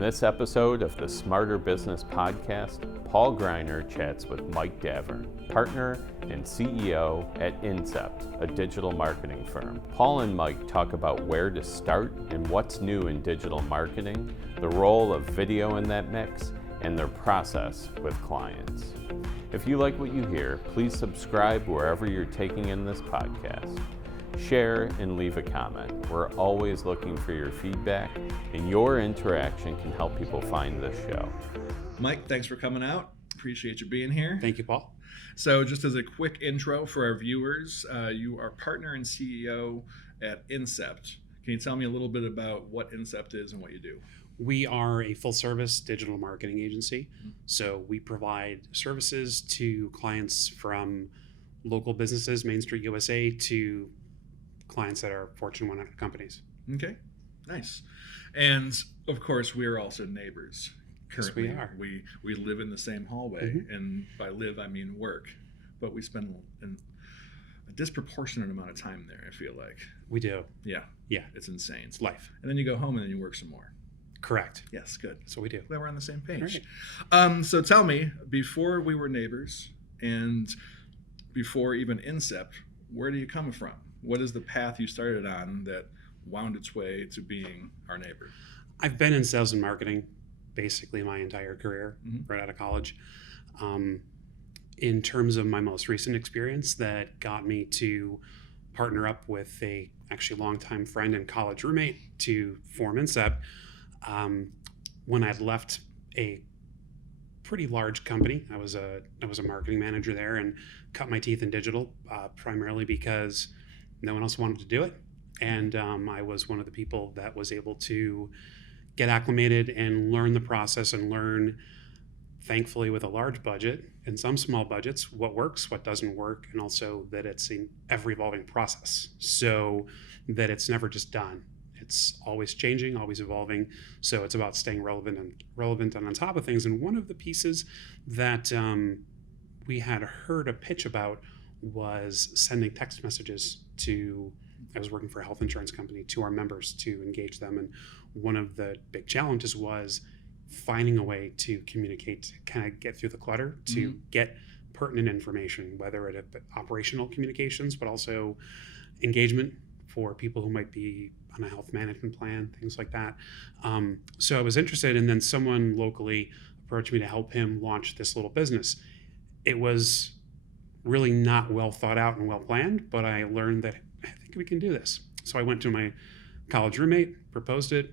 this episode of the Smarter Business Podcast, Paul Greiner chats with Mike Davern, partner and CEO at Incept, a digital marketing firm. Paul and Mike talk about where to start and what's new in digital marketing, the role of video in that mix, and their process with clients. If you like what you hear, please subscribe wherever you're taking in this podcast. Share and leave a comment. We're always looking for your feedback, and your interaction can help people find this show. Mike, thanks for coming out. Appreciate you being here. Thank you, Paul. So just as a quick intro for our viewers, you are partner and CEO at Incept. Can you tell me a little bit about what Incept is and what you do? We are a full-service digital marketing agency. So we provide services to clients from local businesses, Main Street USA, to clients that are Fortune 100 companies. Okay, nice. And of course, we're also neighbors. Currently, yes, we are. We live in the same hallway, and by live, I mean work. But we spend a disproportionate amount of time there, I feel like. We do. Yeah. Yeah. It's insane. It's life. And then you go home and then you work some more. Correct. Yes, good. That's what we do. Glad we're on the same page. Right. So tell me, before we were neighbors and before even Incept, where do you come from? What is the path you started on that wound its way to being our neighbor? I've been in sales and marketing basically my entire career, right out of college. In terms of my most recent experience, that got me to partner up with a actually longtime friend and college roommate to form Incept. When I'd left a pretty large company, I was a marketing manager there and cut my teeth in digital, primarily because no one else wanted to do it. And I was one of the people that was able to get acclimated and learn the process and learn, thankfully with a large budget and some small budgets, what works, what doesn't work, and also that it's an ever-evolving process so that it's never just done. It's always changing, always evolving. So it's about staying relevant and on top of things. And one of the pieces that we had heard a pitch about was sending text messages to, I was working for a health insurance company, to our members to engage them. And one of the big challenges was finding a way to communicate, to kind of get through the clutter, to get pertinent information, whether it be operational communications, but also engagement for people who might be on a health management plan, things like that. So I was interested, and then someone locally approached me to help him launch this little business. It was really not well thought out and well planned, but I learned that I think we can do this. So I went to my college roommate, proposed it.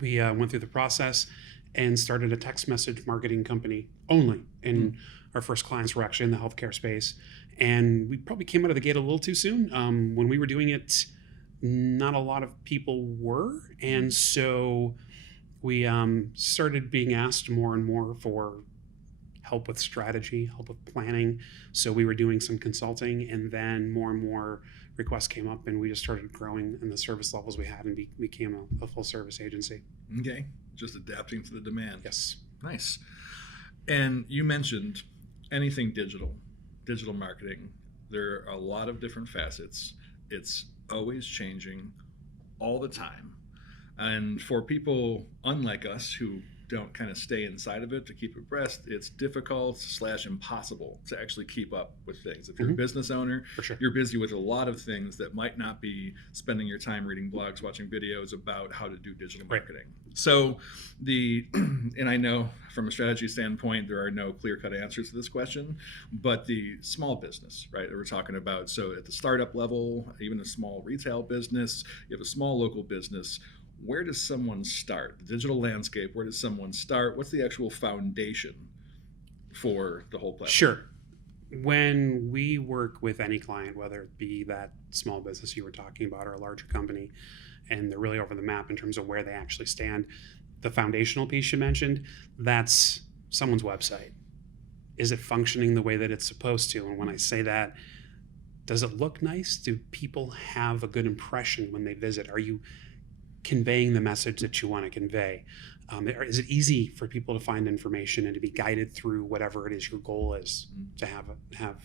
We went through the process and started a text message marketing company only. And our first clients were actually in the healthcare space. And we probably came out of the gate a little too soon. When we were doing it, not a lot of people were. And so we started being asked more and more for help with strategy, help with planning. So we were doing some consulting, and then more and more requests came up, and we just started growing in the service levels we had and became a full service agency. Okay, just adapting to the demand. Yes. Nice. And you mentioned anything digital marketing. There are a lot of different facets. It's always changing all the time. And for people unlike us who don't kind of stay inside of it to keep abreast, it's difficult / impossible to actually keep up with things. If you're a business owner, For sure. you're busy with a lot of things that might not be spending your time reading blogs, watching videos about how to do digital marketing. Right. So and I know from a strategy standpoint, there are no clear-cut answers to this question, but the small business, right, that we're talking about. So at the startup level, even a small retail business, you have a small local business. Where does someone start? The digital landscape, where does someone start? What's the actual foundation for the whole platform? Sure. When we work with any client, whether it be that small business you were talking about or a larger company, and they're really over the map in terms of where they actually stand, the foundational piece you mentioned, that's someone's website. Is it functioning the way that it's supposed to? And when I say that, does it look nice? Do people have a good impression when they visit? Are you conveying the message that you want to convey? Is it easy for people to find information and to be guided through whatever it is your goal is to have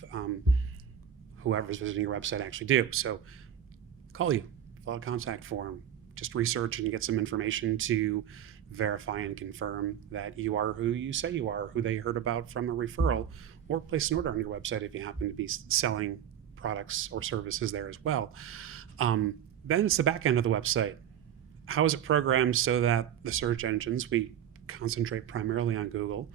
whoever's visiting your website actually do? So call you, fill out a contact form, just research and get some information to verify and confirm that you are who you say you are, who they heard about from a referral, or place an order on your website if you happen to be selling products or services there as well. Then it's the back end of the website. How is it programmed so that the search engines, we concentrate primarily on Google,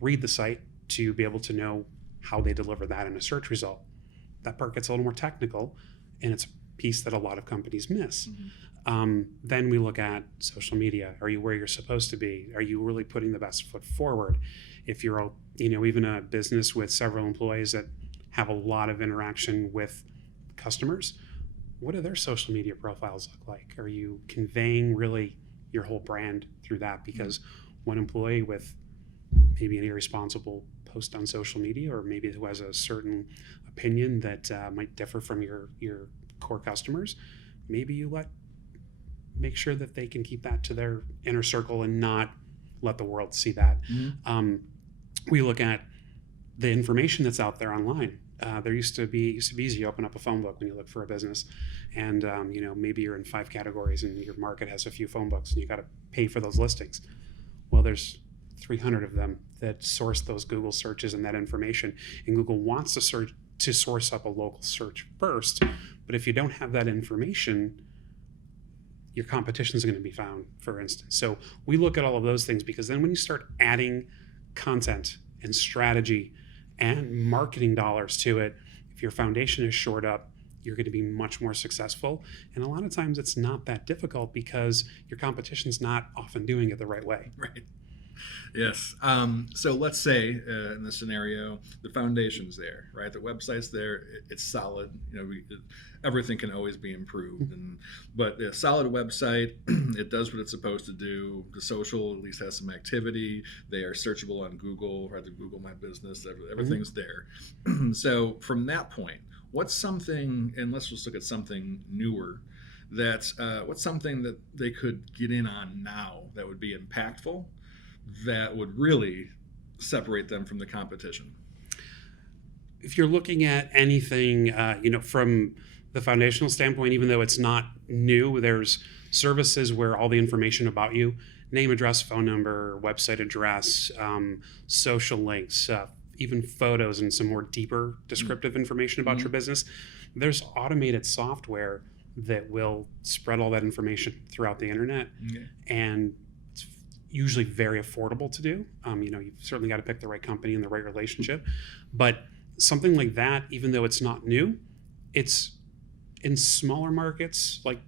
read the site to be able to know how they deliver that in a search result? That part gets a little more technical, and it's a piece that a lot of companies miss. Then we look at social media. Are you where you're supposed to be? Are you really putting the best foot forward? If you're, even a business with several employees that have a lot of interaction with customers, what do their social media profiles look like? Are you conveying really your whole brand through that? Because one employee with maybe an irresponsible post on social media, or maybe who has a certain opinion that might differ from your core customers, maybe you make sure that they can keep that to their inner circle and not let the world see that. We look at the information that's out there online. There used to be easy. You open up a phone book when you look for a business, and maybe you're in 5 categories and your market has a few phone books, and you got to pay for those listings. Well, there's 300 of them that source those Google searches and that information, and Google wants to source up a local search first. But if you don't have that information, your competition is going to be found, for instance. So we look at all of those things, because then when you start adding content and strategy and marketing dollars to it, if your foundation is shored up, you're going to be much more successful. And a lot of times it's not that difficult because your competition's not often doing it the right way. Right. Yes. So let's say in this scenario, the foundation's there, right? The website's there. It's solid. Everything can always be improved. But a solid website, it does what it's supposed to do. The social at least has some activity. They are searchable on Google, right? The Google My Business, everything's there. So from that point, what's something, and let's just look at something newer, what's something that they could get in on now that would be impactful, that would really separate them from the competition? If you're looking at anything, from the foundational standpoint, even though it's not new, there's services where all the information about you, name, address, phone number, website address, social links, even photos and some more deeper descriptive information about your business. There's automated software that will spread all that information throughout the internet. And usually very affordable to do. You've certainly got to pick the right company and the right relationship. But something like that, even though it's not new, it's in smaller markets like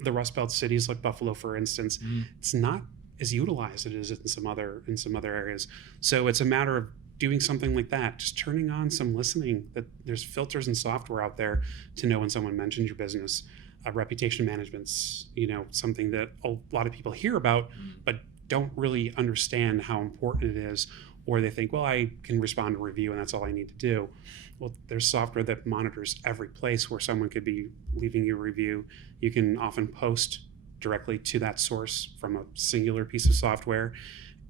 the Rust Belt cities, like Buffalo, for instance. It's not as utilized as it is in some other areas. So it's a matter of doing something like that, just turning on some listening. That there's filters and software out there to know when someone mentions your business. Reputation management's something that a lot of people hear about, but don't really understand how important it is, or they think, well, I can respond to a review and that's all I need to do. Well, there's software that monitors every place where someone could be leaving you a review. You can often post directly to that source from a singular piece of software.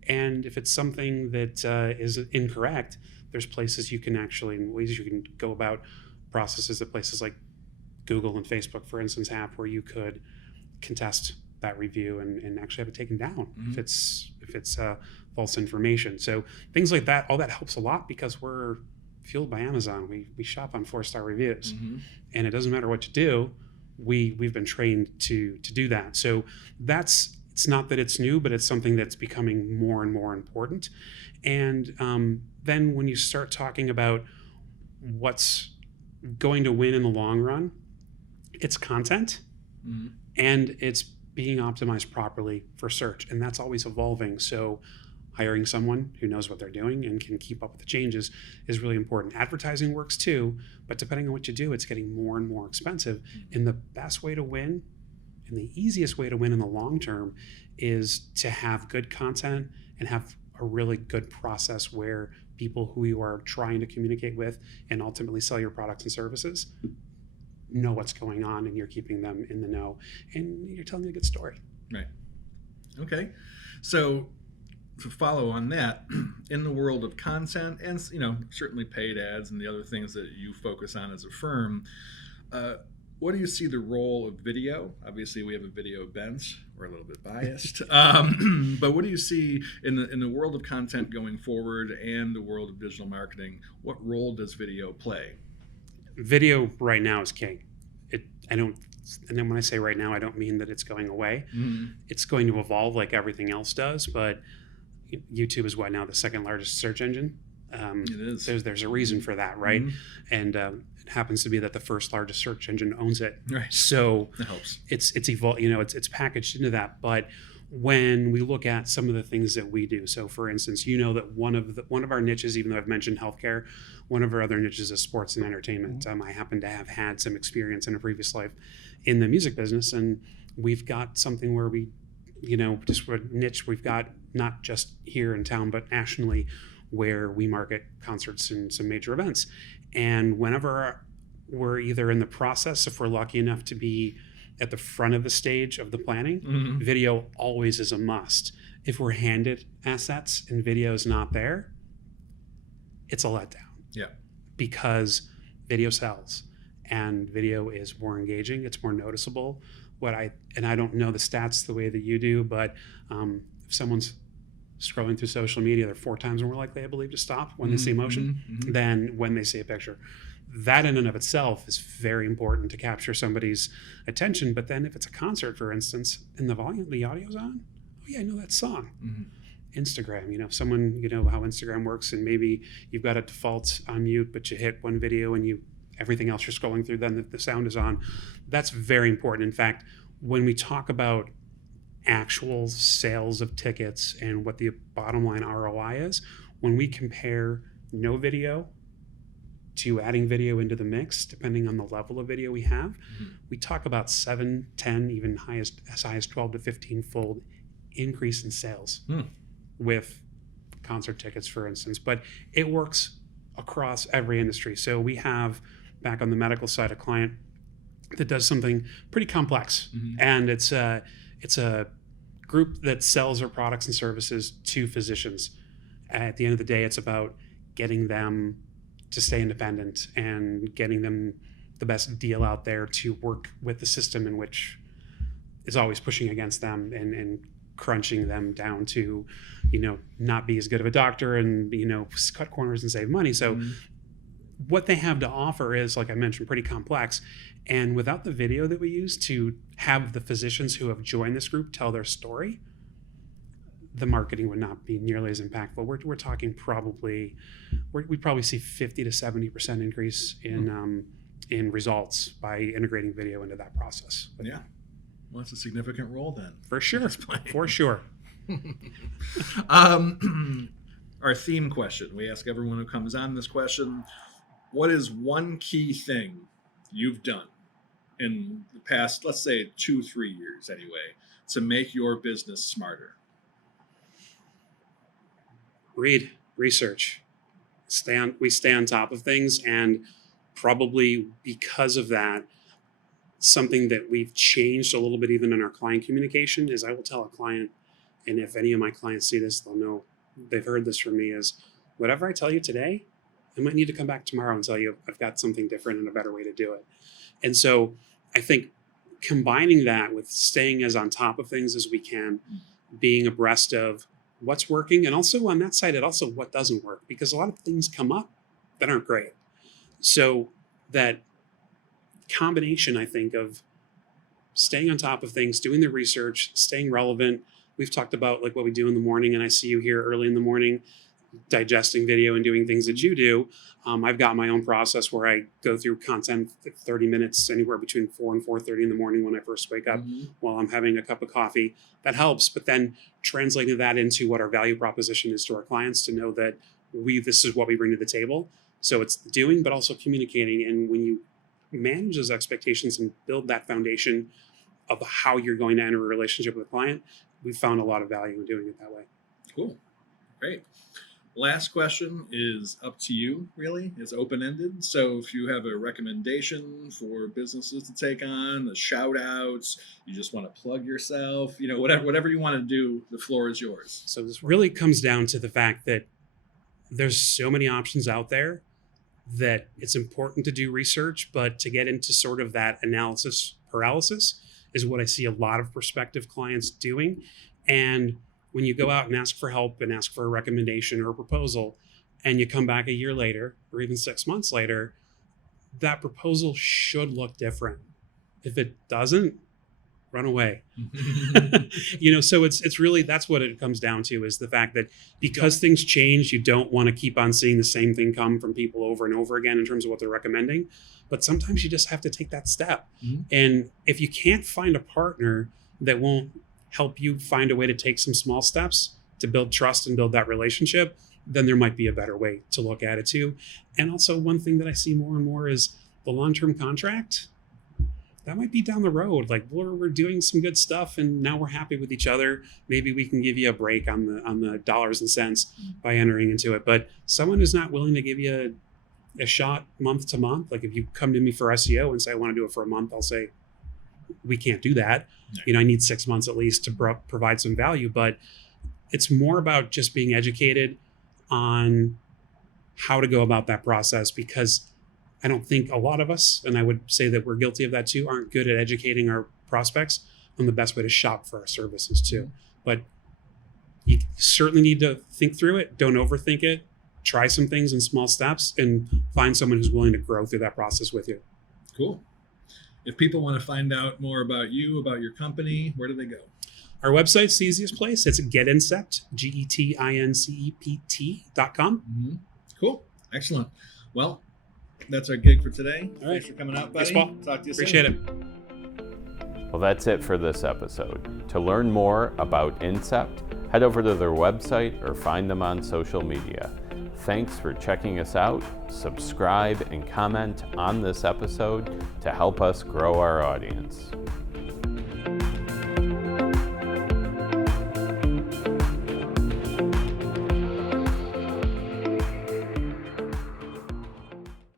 And if it's something that is incorrect, there's places you can ways you can go about processes that places like Google and Facebook, for instance, have, where you could contest that review and actually have it taken down if it's false information. So things like that, all that helps a lot, because we're fueled by Amazon. We shop on 4-star reviews, and it doesn't matter what you do. We've been trained to do that. So it's not that it's new, but it's something that's becoming more and more important. And then when you start talking about what's going to win in the long run, it's content and it's being optimized properly for search. And that's always evolving. So hiring someone who knows what they're doing and can keep up with the changes is really important. Advertising works too, but depending on what you do, it's getting more and more expensive. And the best way to win and the easiest way to win in the long term is to have good content and have a really good process where people who you are trying to communicate with and ultimately sell your products and services know what's going on, and you're keeping them in the know, and you're telling a good story. Right. Okay. So to follow on that, in the world of content and certainly paid ads and the other things that you focus on as a firm, what do you see the role of video? Obviously, we have a video bench. We're a little bit biased, but what do you see in the world of content going forward and the world of digital marketing? What role does video play? Video right now is king. And then when I say right now, I don't mean that it's going away. Mm-hmm. It's going to evolve like everything else does. But YouTube is what now the second largest search engine. It is. There's a reason for that, right? Mm-hmm. And it happens to be that the first largest search engine owns it. Right. So That helps. it's it's packaged into that. But when we look at some of the things that we do, so for instance, that one of our niches, even though I've mentioned healthcare, one of our other niches is sports and entertainment. I happen to have had some experience in a previous life in the music business, and we've got something where we, just a niche we've got not just here in town but nationally, where we market concerts and some major events. And whenever we're either in the process, if we're lucky enough to be at the front of the stage of the planning, Mm-hmm. video always is a must. If we're handed assets and video is not there, it's a letdown. Yeah. Because video sells and video is more engaging, it's more noticeable. I don't know the stats the way that you do, but if someone's scrolling through social media, they're 4 times more likely, I believe, to stop when they see motion Mm-hmm. than when they see a picture. That in and of itself is very important to capture somebody's attention. But then if it's a concert, for instance, and the audio's on, oh yeah, I know that song. Mm-hmm. Instagram, if someone, how Instagram works, and maybe you've got a default on mute, but you hit one video and everything else you're scrolling through, then the sound is on. That's very important. In fact, when we talk about actual sales of tickets and what the bottom line ROI is, when we compare no video to adding video into the mix, depending on the level of video we have, we talk about 7, 10, even as high as 12 to 15 fold increase in sales with concert tickets, for instance. But it works across every industry. So we have, back on the medical side, a client that does something pretty complex, and it's a group that sells their products and services to physicians. At the end of the day, it's about getting them to stay independent and getting them the best deal out there to work with the system in which is always pushing against them and crunching them down to, not be as good of a doctor and, cut corners and save money. So what they have to offer is, like I mentioned, pretty complex. And without the video that we use to have the physicians who have joined this group tell their story, the marketing would not be nearly as impactful. We're talking we probably see 50 to 70% increase in results by integrating video into that process. Yeah. Well, that's a significant role then. For sure. For sure. Our theme question. We ask everyone who comes on this question, what is one key thing you've done in the past, let's say 2-3 years anyway, to make your business smarter? Read, research, we stay on top of things, and probably because of that, something that we've changed a little bit even in our client communication is I will tell a client, and if any of my clients see this, they'll know they've heard this from me, is whatever I tell you today, I might need to come back tomorrow and tell you I've got something different and a better way to do it. And so I think combining that with staying as on top of things as we can, being abreast of what's working, and also on that side, it also what doesn't work, because a lot of things come up that aren't great. So that combination, I think, of staying on top of things, doing the research, staying relevant. We've talked about like what we do in the morning, and I see you here early in the morning digesting video and doing things that you do. I've got my own process where I go through content 30 minutes, anywhere between 4 and 4:30 in the morning when I first wake up while I'm having a cup of coffee. That helps, but then translating that into what our value proposition is to our clients to know that this is what we bring to the table. So it's doing, but also communicating. And when you manage those expectations and build that foundation of how you're going to enter a relationship with a client, we've found a lot of value in doing it that way. Cool. Great. Last question is up to you, really. It's open-ended. So if you have a recommendation for businesses to take on, the shout outs, you just want to plug yourself, whatever you want to do, the floor is yours. So this really comes down to the fact that there's so many options out there that it's important to do research, but to get into sort of that analysis paralysis is what I see a lot of prospective clients doing. And when you go out and ask for help and ask for a recommendation or a proposal, and you come back a year later or even 6 months later, that proposal should look different. If it doesn't, run away. So it's really, that's what it comes down to, is the fact that because things change, you don't want to keep on seeing the same thing come from people over and over again in terms of what they're recommending. But sometimes you just have to take that step. And if you can't find a partner that won't help you find a way to take some small steps to build trust and build that relationship, then there might be a better way to look at it too. And also, one thing that I see more and more is the long-term contract. That might be down the road. Like we're doing some good stuff and now we're happy with each other. Maybe we can give you a break on the dollars and cents by entering into it. But someone who's not willing to give you a shot month to month, like if you come to me for SEO and say, I want to do it for a month, I'll say, we can't do that. I need 6 months at least to provide some value. But it's more about just being educated on how to go about that process, because I don't think a lot of us, and I would say that we're guilty of that too, aren't good at educating our prospects on the best way to shop for our services too. But you certainly need to think through it. Don't overthink it. Try some things in small steps and find someone who's willing to grow through that process with you. Cool. If people want to find out more about you, about your company, where do they go? Our website's the easiest place. It's getincept, getincept.com. Cool. Excellent. Well, that's our gig for today. All right. Thanks for coming out, buddy. Thanks, Paul. Talk to you Appreciate soon. it. Well, that's it for this episode. To learn more about Incept, head over to their website or find them on social media. Thanks for checking us out. Subscribe and comment on this episode to help us grow our audience.